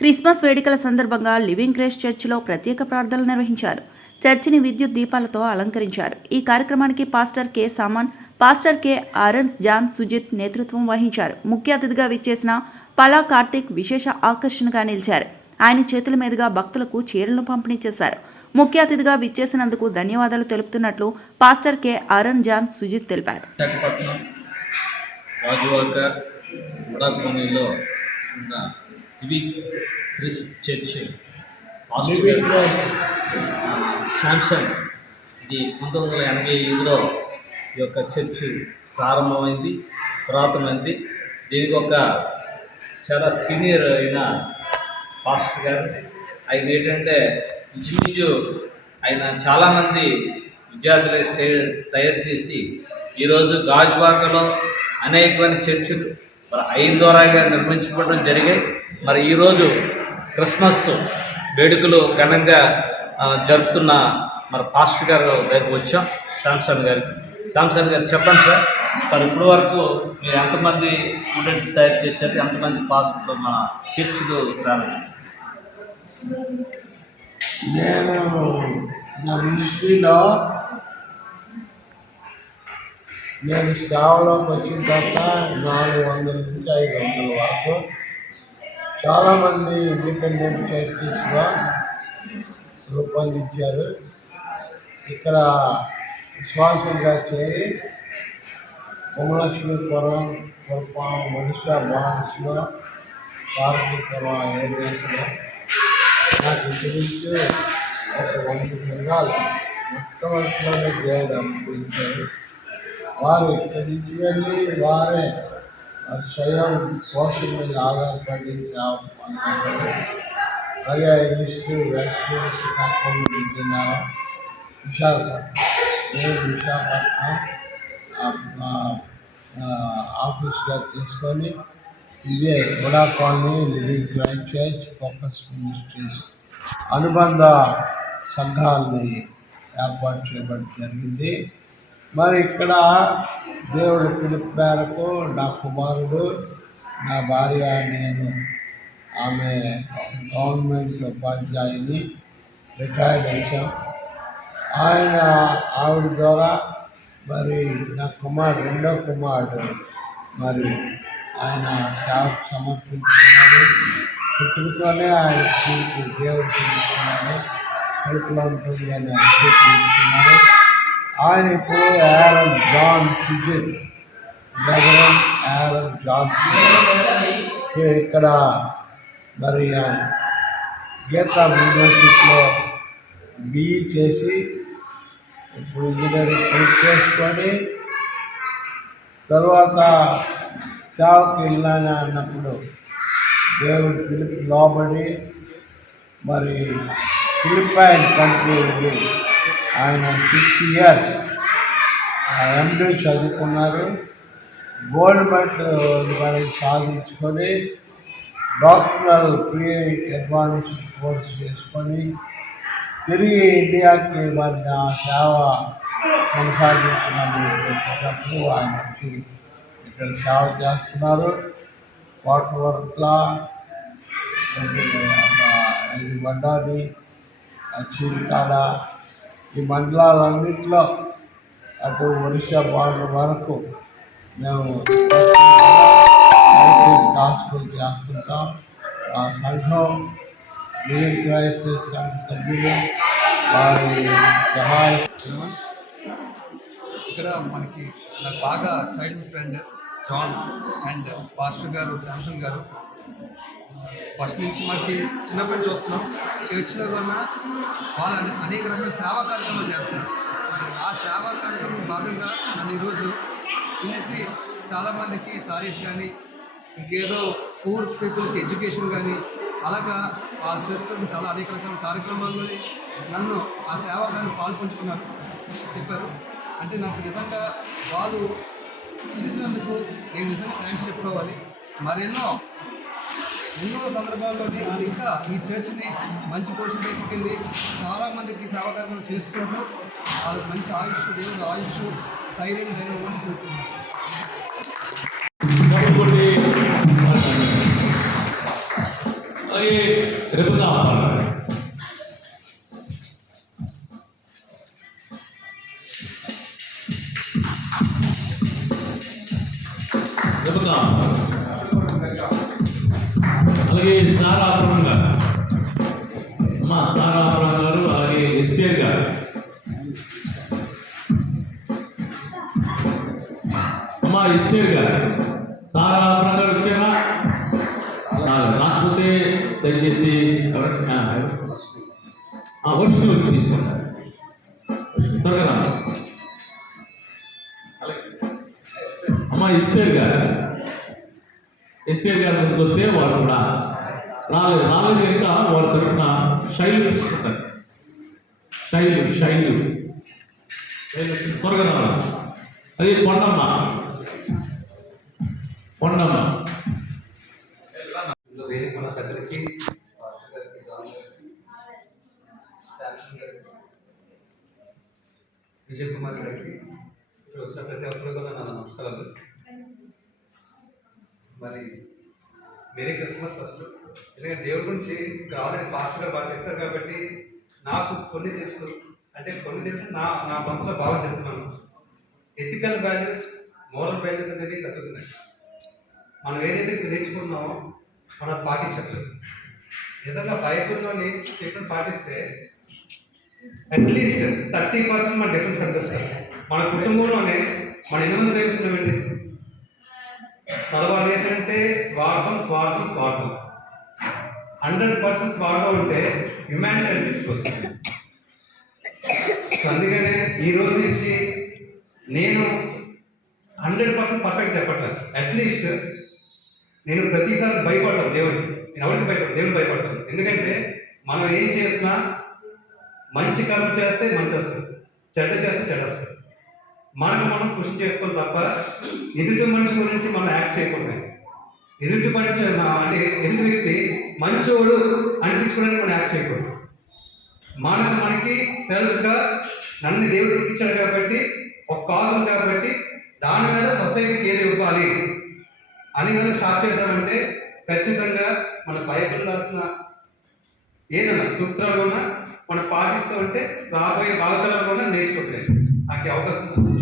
Christmas వేడుకల సందర్భంగా living grace చర్చిలో ప్రత్యేక ప్రార్థనలు నిర్వహించారు. చర్చిని విద్యుత్ దీపాలతో అలంకరించారు. ఈ కార్యక్రమానికి పాస్టర్ కె. సామాన్ pastor K. Aaron John Sujith నేతృత్వం వహించారు. ముఖ్య అతిథిగా విచ్చేసిన పలా కార్తిక్ విశేష ఆకర్షణగా నిలిచారు. ఆయన చేతుల మీదుగా భక్తులకు చీరలను పంపిణీ చేశారు. ముఖ్య అతిథిగా విచ్చేసినందుకు ధన్యవాదాలు తెలుపుతున్నట్లు pastor K. Aaron John Sujith తెలిపారు. విశాఖపట్నం రాజువాక ఉన్న ఇవి క్రిస్ చర్చ్. శాంసంగ్ ఇది పంతొమ్మిది వందల ఎనభై ఐదులో ఈ యొక్క చర్చ్ ప్రారంభమైంది పురాతనమైంది. దీనికి ఒక చాలా సీనియర్ అయిన పాస్టర్ గారు. ఆయన ఏంటంటే ఇంచుమించు ఆయన చాలామంది విద్యార్థుల స్టే తయారు చేసి ఈరోజు గాజువాకలో అనేకమైన చర్చిలు మరి ఆయన ద్వారాగా నిర్మించుకోవడం జరిగాయి. మరి ఈరోజు క్రిస్మస్ వేడుకలు ఘనంగా జరుపుతున్న మరి పాస్టర్ గారు దగ్గరకు వచ్చాం శాంసన్ గారికి శాంసన్ గారు చెప్పండి సార్ మరి ఇప్పటి వరకు మీరు ఎంతమంది స్టూడెంట్స్ తయారు చేశారు? ఎంతమంది పాస్టర్లు మన చర్చిలు ప్రారంభించారు నేను నా మినిస్ట్రీలో నేను సేవలోకి వచ్చిన తర్వాత నాలుగు వందల నుంచి ఐదు వందల వరకు చాలామంది ఇండిపెండెంట్ చర్చెస్గా రూపొందించారు. ఇక్కడ విశ్వాసంగా చేరి కుమలక్ష్మీపురం పురపం మనుష్య బాన్స్లో పార్వతీపురం ఏరియాస్లో నాకు గురించి ఒక వంద సంఘాలు మొట్టమొదటిలోనే దేవుడు అనుభవించారు వారు ఇక్కడి నుంచి వెళ్ళి వారే స్వయం పోషణ మీద ఆధారపడి అలాగే ఈస్ట్ వెస్ట్ శ్రీకాకుళం విశాఖపట్నం విశాఖపట్నం ఆఫీస్గా తీసుకొని ఇదే vada colony living crime church focus ministries అనుబంధ సంఘాలని ఏర్పాటు చేయబడి జరిగింది. మరి ఇక్కడ దేవుడి పిలుపు మేరకు నా కుమారుడు నా భార్య నేను ఆమె గవర్నమెంట్ ఉపాధ్యాయుని రిటైర్డ్ అయ్యాం. ఆయన ఆవిడ ద్వారా మరి నా కుమారుడు రెండో కుమారుడు మరి ఆయన సేవకు సమర్పించుకున్నాడు. పుట్టుకతోనే ఆయన తీర్పు దేవుడు చూపించుకున్నాడు కడుపులో ఉంటుంది అని అభిషేకించుకున్నాడు ఆయన ఇప్పుడు యారన్ జాన్ సిజిన్. నగరం యారన్ జాన్ సిజిన్. ఇక్కడ మరి గీతా యూనివర్సిటీలో బిఈ చేసి ఇప్పుడు ఇంజనీరింగ్ పూర్తి చేసుకొని తర్వాత సేవకు వెళ్ళాను అన్నప్పుడు దేవుడి పిలుపు లోబడి మరి ఫిలిపైన్ కంట్రీ వెళ్ళి ఆయన సిక్స్ ఇయర్స్ ఎండి చదువుకున్నారు. గోల్డ్ మెడల్ మరి సాధించుకొని డాక్టరల్ ప్రీ అడ్వాన్స్ కోర్స్ చేసుకొని తిరిగి ఇండియాకి మరి నా సేవ కొనసాగించినప్పుడు ఆయన వచ్చి ఇక్కడ సేవ చేస్తున్నారు. వాటర్ వర్క్లా ఇది బండారి చీలికాడ ఈ మండలాలన్నింటిలో అటు ఒరిస్సా బార్డర్ వరకు మేము హాస్పిటల్ చేస్తుంటాం. ఆ సంఘం నేను క్రైస్ట్ సంఘ సభ్యులు. వారి సహాయ ఇక్కడ మనకి నాకు బాగా child friend John and pastor గారు శాంసంగ్ గారు. ఫస్ట్ నుంచి మనకి చిన్నప్పటి నుంచి చూస్తున్నాం. చర్చిలో కన్నా వాళ్ళు అనేక రకమైన సేవా కార్యక్రమాలు చేస్తున్నారు. ఆ సేవా కార్యక్రమం భాగంగా నన్ను ఈరోజు పిలిచి చాలామందికి సారీస్ కానీ ఇంకేదో పూర్ పీపుల్కి ఎడ్యుకేషన్ కానీ అలాగా వాళ్ళు చేస్తున్న చాలా అనేక రకాల కార్యక్రమాల్లో నన్ను ఆ సేవా కానీ పాల్పంచుకున్నారు. చెప్పారు. అంటే నాకు నిజంగా వాళ్ళు పిలిచినందుకు నేను నిజంగా థ్యాంక్స్ చెప్పుకోవాలి. మరెన్నో ఎన్నో సందర్భాల్లోని ఆయన ఇంకా ఈ చర్చ్ని మంచి పోషన్ తీసుకెళ్ళి చాలామందికి సేవా కార్యక్రమం చేసుకుంటూ వాళ్ళకి మంచి ఆయుష్ దేవుడు ఆయుష్ స్థైర్యం ధైర్యం అని కోరుకుంటున్నాను కాబట్టి అలాగే సారాపురం గారు అలాగే ఎస్టేర్ గారు అమ్మా ఎస్టేర్ గారు సారాపురం గారు వచ్చారా రాకపోతే దయచేసి వర్షం వచ్చి తీసుకుంటారు త్వరగా అమ్మా అమ్మ ఇస్తేర్ గారు ఇస్తేర్ గారు ముందుకు వస్తే వారు కూడా రాలేదు. రాలేదు ఇంకా వారి తరఫున శైలు తీసుకుంటారు శైలు శైలు. త్వరగా రావాలి అది కొండమ్మ. కొండమ్మ. వేదిక ఉన్న పెద్దలకి విజయ్ కుమార్ గారికి ఇక్కడ వచ్చిన ప్రతి ఒక్కరు కూడా నా నమస్కారాలు. మరి మెరీ క్రిస్మస్ ఫస్ట్ ఎందుకంటే దేవుడి గురించి ఇక్కడ ఆల్రెడీ పాస్టర్ గారు బాగా చెప్తారు కాబట్టి నాకు కొన్ని తెలుసు. అంటే కొన్ని తెలుసు నా నా మనసులో బాగా చెప్తున్నాను. ఎథికల్ వాల్యూస్ మోరల్ వాల్యూస్ అనేవి తగ్గుతున్నాయి. మనం ఏదైతే నేర్చుకుంటున్నామో మనం పాటించట్లేదు. నిజంగా బైబుల్లోని చెప్పిన పాటిస్తే అట్లీస్ట్ థర్టీ పర్సెంట్ మన డిఫరెన్స్ కనిపిస్తారు మన కుటుంబంలోనే మనం ఎన్ని మంది తర్వాత దేశం అంటే స్వార్థం స్వార్థం స్వార్థం. హండ్రెడ్ పర్సెంట్ స్వార్థం ఉంటే హ్యుమానిటీ అనిపించుకోవచ్చు సో అందుకనే ఈ రోజు నుంచి నేను హండ్రెడ్ పర్సెంట్ పర్ఫెక్ట్ చెప్పట్లేదు. అట్లీస్ట్ నేను ప్రతిసారి భయపడతాను దేవుడికి నేను ఎవరికి భయపడతాను దేవుడికి భయపడతాను. ఎందుకంటే మనం ఏం చేసినా మంచి కర్మ చేస్తే మంచి వస్తుంది. చెడ్డ చేస్తే చెడ్డ వస్తుంది. మనకు మనం కృషి చేసుకోవాలి తప్ప ఎదుటి మనిషి గురించి మనం యాక్ట్ చేయకూడదు. ఎదుటి మనిషి అంటే ఎదుటి వ్యక్తి మంచోడు అనిపించుకోవడానికి మనం యాక్ట్ చేయకూడదు. మనకు మనకి సెల్ఫ్గా నన్ను దేవుడు ఇచ్చాడు కాబట్టి ఒక కాజ్ ఉంది కాబట్టి దాని మీద సొసైటీకి ఏది ఇవ్వాలి అని కానీ స్టార్ట్ చేశామంటే ఖచ్చితంగా మన బైబిల్ రాసిన ఏదైనా సూత్రాలు కూడా మనం పాటిస్తూ ఉంటే రాబోయే భాగతలను కూడా నేర్చుకోవట్లేదు నాకు అవకాశం అవకాశం